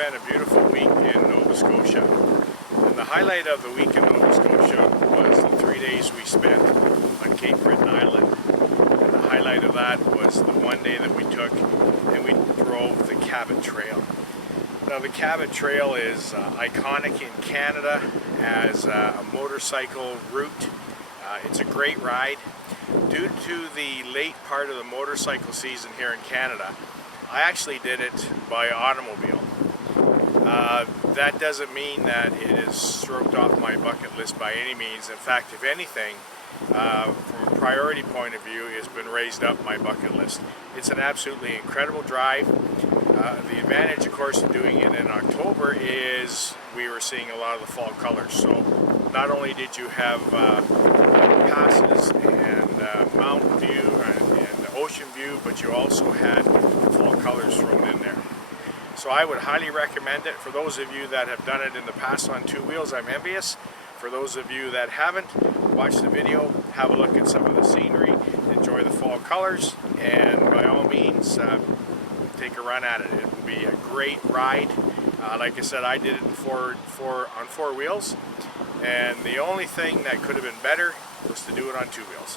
spent a beautiful week in Nova Scotia. And the highlight of the week in Nova Scotia was the 3 days we spent on Cape Breton Island. And the highlight of that was the one day that we took and we drove the Cabot Trail. Now the Cabot Trail is iconic in Canada as a motorcycle route. It's a great ride. Due to the late part of the motorcycle season here in Canada, I actually did it by automobile. That doesn't mean that it is stroked off my bucket list by any means. In fact, if anything, from a priority point of view, it's been raised up my bucket list. It's an absolutely incredible drive. The advantage, of course, of doing it in October is we were seeing a lot of the fall colors. So not only did you have passes and mountain view and ocean view, but you also had fall colors thrown in there. So I would highly recommend it. For those of you that have done it in the past on two wheels, I'm envious. For those of you that haven't, watch the video, have a look at some of the scenery, enjoy the fall colors, and by all means, take a run at it. It will be a great ride. Like I said, I did it on four wheels, and the only thing that could have been better was to do it on two wheels.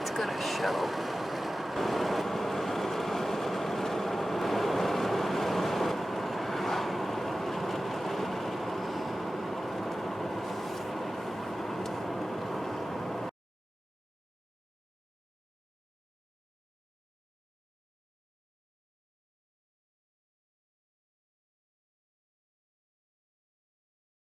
It's gonna show.